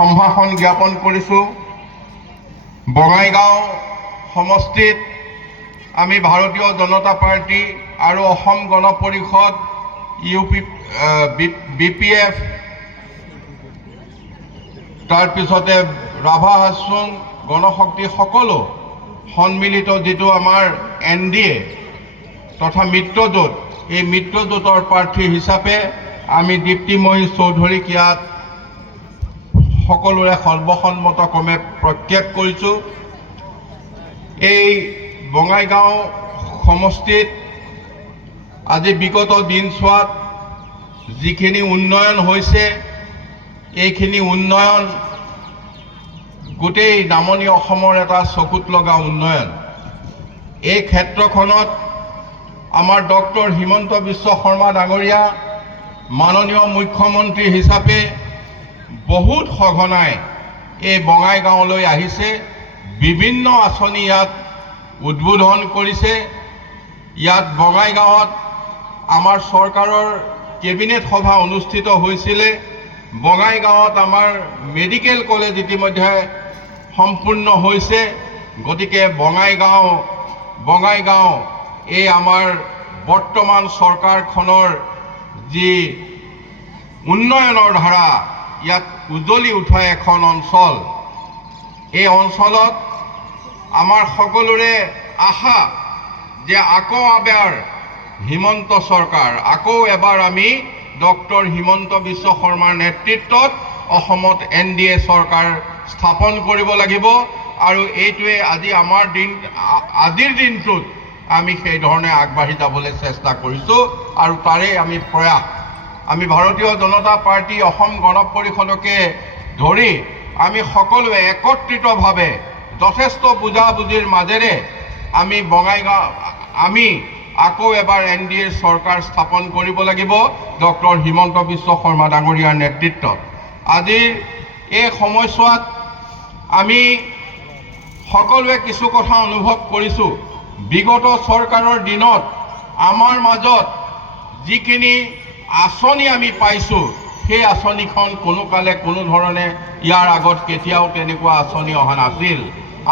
সম্ভাষণ জ্ঞাপন কৰিছোঁ। বঙাইগাঁও সমষ্টিত আমি ভাৰতীয় জনতা পাৰ্টি আৰু অসম গণ পৰিষদ BPF তাৰপিছতে ৰাভা হাছং গণশক্তি সকলো সন্মিলিত যিটো আমাৰ NDA তথা মিত্ৰজোঁট, এই মিত্ৰজোঁটৰ প্ৰাৰ্থী হিচাপে আমি দীপ্তিময়ী চৌধুৰীক ইয়াত সকলোৰে সৰ্বসন্মতক্ৰমে প্ৰক্ষেপ কৰিছোঁ। এই বঙাইগাঁও সমষ্টিত আজি বিগত দিনছোৱাত যিখিনি উন্নয়ন হৈছে, এইখিনি উন্নয়ন গোটেই নামনি অসমৰ এটা চকুত লগা উন্নয়ন। এই ক্ষেত্ৰখনত আমাৰ ডক্টৰ হিমন্ত বিশ্ব শৰ্মা ডাঙৰীয়া মাননীয় মুখ্যমন্ত্ৰী হিচাপে বহুত সঘনাই এই বঙাইগাঁৱলৈ আহিছে, বিভিন্ন আঁচনি ইয়াত উদ্বোধন কৰিছে। ইয়াত বঙাইগাঁৱত আমাৰ চৰকাৰৰ কেবিনেট সভা অনুষ্ঠিত হৈছিলে। বঙাইগাঁৱত আমাৰ মেডিকেল কলেজ ইতিমধ্যে সম্পূৰ্ণ হৈছে। গতিকে বঙাইগাঁও এই আমাৰ বৰ্তমান চৰকাৰখনৰ যি উন্নয়নৰ ধাৰা ইয়াত উজ্বলি উঠা এখন অঞ্চল। এই অঞ্চলত আমাৰ সকলোৰে আশা যে আকৌ এবাৰ হিমন্ত চৰকাৰ, আকৌ এবাৰ আমি ডক্টৰ হিমন্ত বিশ্ব শৰ্মাৰ নেতৃত্বত অসমত NDA চৰকাৰ স্থাপন কৰিব লাগিব। আৰু এইটোৱে আজিৰ দিনটোত আমি সেই ধৰণে আগবাঢ়ি যাবলৈ চেষ্টা কৰিছোঁ আৰু তাৰে আমি প্ৰয়াস। আমি ভাৰতীয় জনতা পাৰ্টি অসম গণ পৰিষদকে ধৰি আমি সকলোৱে একত্ৰিতভাৱে যথেষ্ট বুজাবুজিৰ মাজেৰে আমি আকৌ এবাৰ NDA চৰকাৰ স্থাপন কৰিব লাগিব ডক্টৰ হিমন্ত বিশ্ব শৰ্মা ডাঙৰীয়াৰ নেতৃত্বত। আজিৰ এই সময়ছোৱাত আমি সকলোৱে কিছু কথা অনুভৱ কৰিছোঁ। বিগত চৰকাৰৰ দিনত আমাৰ মাজত যিখিনি আঁচনি আমি পাইছোঁ, সেই আঁচনিখন কোনো কালে কোনো ধৰণে ইয়াৰ আগত কেতিয়াও তেনেকুৱা আঁচনি অহা নাছিল।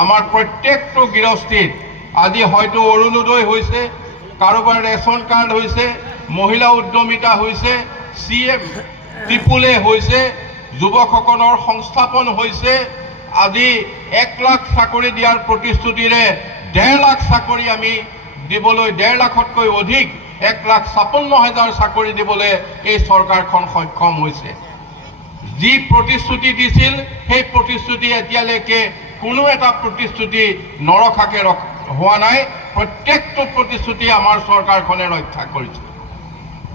আমাৰ প্ৰত্যেকটো গৃহস্থীত আজি হয়তো অৰুণোদয় হৈছে, কাৰোবাৰ ৰেচন কাৰ্ড হৈছে, মহিলা উদ্যমিতা হৈছে, CM ত্ৰিপুলে হৈছে, যুৱকসকলৰ সংস্থাপন হৈছে। আজি 1 লাখ চাকৰি দিয়াৰ প্ৰতিশ্ৰুতিৰে 1.5 লাখ চাকৰি আমি দিবলৈ, 1.5 লাখতকৈ অধিক 1,56,000 চাকৰি দিবলৈ এই চৰকাৰখন সক্ষম হৈছে। যি প্ৰতিশ্ৰুতি দিছিল সেই প্ৰতিশ্ৰুতি এতিয়ালৈকে কোনো এটা প্ৰতিশ্ৰুতি নৰখাকে হোৱা নাই। প্ৰত্যেকটো প্ৰতিশ্ৰুতি আমাৰ চৰকাৰখনে ৰক্ষা কৰিছে।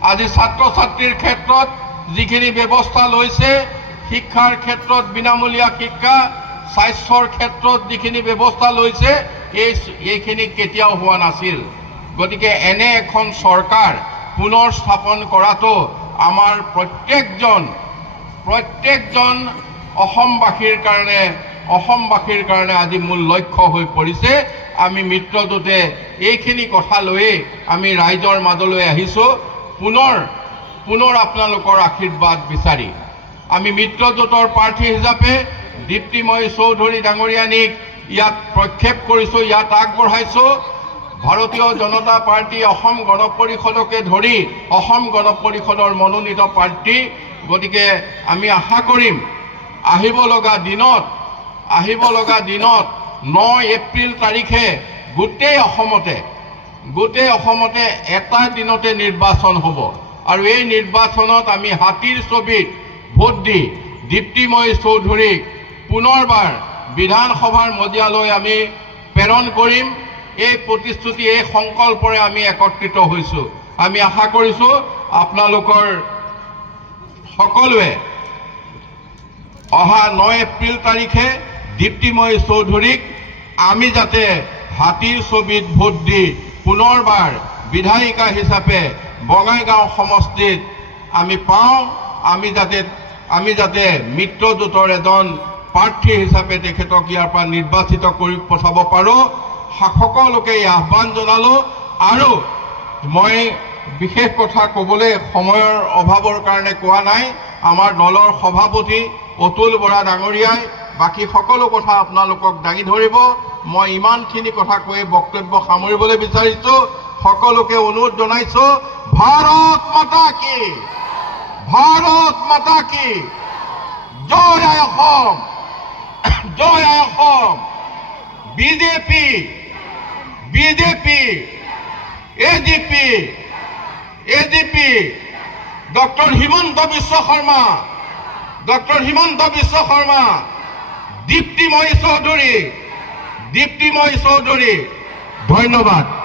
আজি ছাত্ৰ ছাত্ৰীৰ ক্ষেত্ৰত যিখিনি ব্যৱস্থা লৈছে, শিক্ষাৰ ক্ষেত্ৰত বিনামূলীয়া শিক্ষা, স্বাস্থ্যৰ ক্ষেত্ৰত যিখিনি ব্যৱস্থা লৈছে, এইখিনি কেতিয়াও হোৱা নাছিল। গতিকে এনে এখন চৰকাৰ পুনৰ স্থাপন কৰাটো আমাৰ প্ৰত্যেকজন অসমবাসীৰ কাৰণে আজি মূল লক্ষ্য হৈ পৰিছে। আমি মিত্ৰজোঁটে এইখিনি কথা লৈয়ে আমি ৰাইজৰ মাজলৈ আহিছোঁ, পুনৰ আপোনালোকৰ আশীৰ্বাদ বিচাৰি। আমি মিত্ৰজোঁটৰ প্ৰাৰ্থী হিচাপে দীপ্তিময়ী চৌধুৰী ডাঙৰীয়ানীক ইয়াত প্ৰক্ষেপ কৰিছোঁ, ইয়াত আগবঢ়াইছোঁ। ভাৰতীয় জনতা পাৰ্টি অসম গণ পৰিষদকে ধৰি অসম গণ পৰিষদৰ মনোনীত প্ৰাৰ্থী। গতিকে আমি আশা কৰিম আহিব লগা দিনত 9 এপ্ৰিল তাৰিখে গোটেই অসমতে এটা দিনতে নিৰ্বাচন হ'ব। আৰু এই নিৰ্বাচনত আমি হাতীৰ ছবিত ভোট দি দীপ্তিময়ী চৌধুৰীক পুনৰবাৰ বিধানসভাৰ মজিয়ালৈ আমি প্ৰেৰণ কৰিম। এই প্ৰতিশ্ৰুতি, এই সংকল্পৰে আমি একত্ৰিত হৈছোঁ। আমি আশা কৰিছোঁ আপোনালোকৰ সকলোৱে অহা 9 এপ্ৰিল তাৰিখে দীপ্তিময়ী চৌধুৰীক আমি যাতে হাতীৰ ছবিত ভোট দি পুনৰবাৰ বিধায়িকা হিচাপে বঙাইগাঁও সমষ্টিত আমি পাওঁ। আমি যাতে মিত্ৰজোঁটৰ এজন প্ৰাৰ্থী হিচাপে তেখেতক ইয়াৰ পৰা নিৰ্বাচিত কৰি পঠাব পাৰোঁ, সকলোকে এই আহ্বান জনালোঁ। আৰু মই বিশেষ কথা ক'বলৈ সময়ৰ অভাৱৰ কাৰণে কোৱা নাই। আমাৰ দলৰ সভাপতি অতুল বৰা ডাঙৰীয়াই বাকী সকলো কথা আপোনালোকক দাঙি ধৰিব। মই ইমানখিনি কথা কৈ বক্তব্য সামৰিবলৈ বিচাৰিছোঁ। সকলোকে অনুৰোধ জনাইছোঁ, ভাৰত মাতা কি, ভাৰত মাতা কি, জয় আই অসম, জয় আই Asom. BJP, BJP, AGP, AGP, doctor Himanta Biswa Sarma, doctor Himanta Biswa Sarma, Diptimoyee Choudhury, Diptimoyee Choudhury. ধন্যবাদ।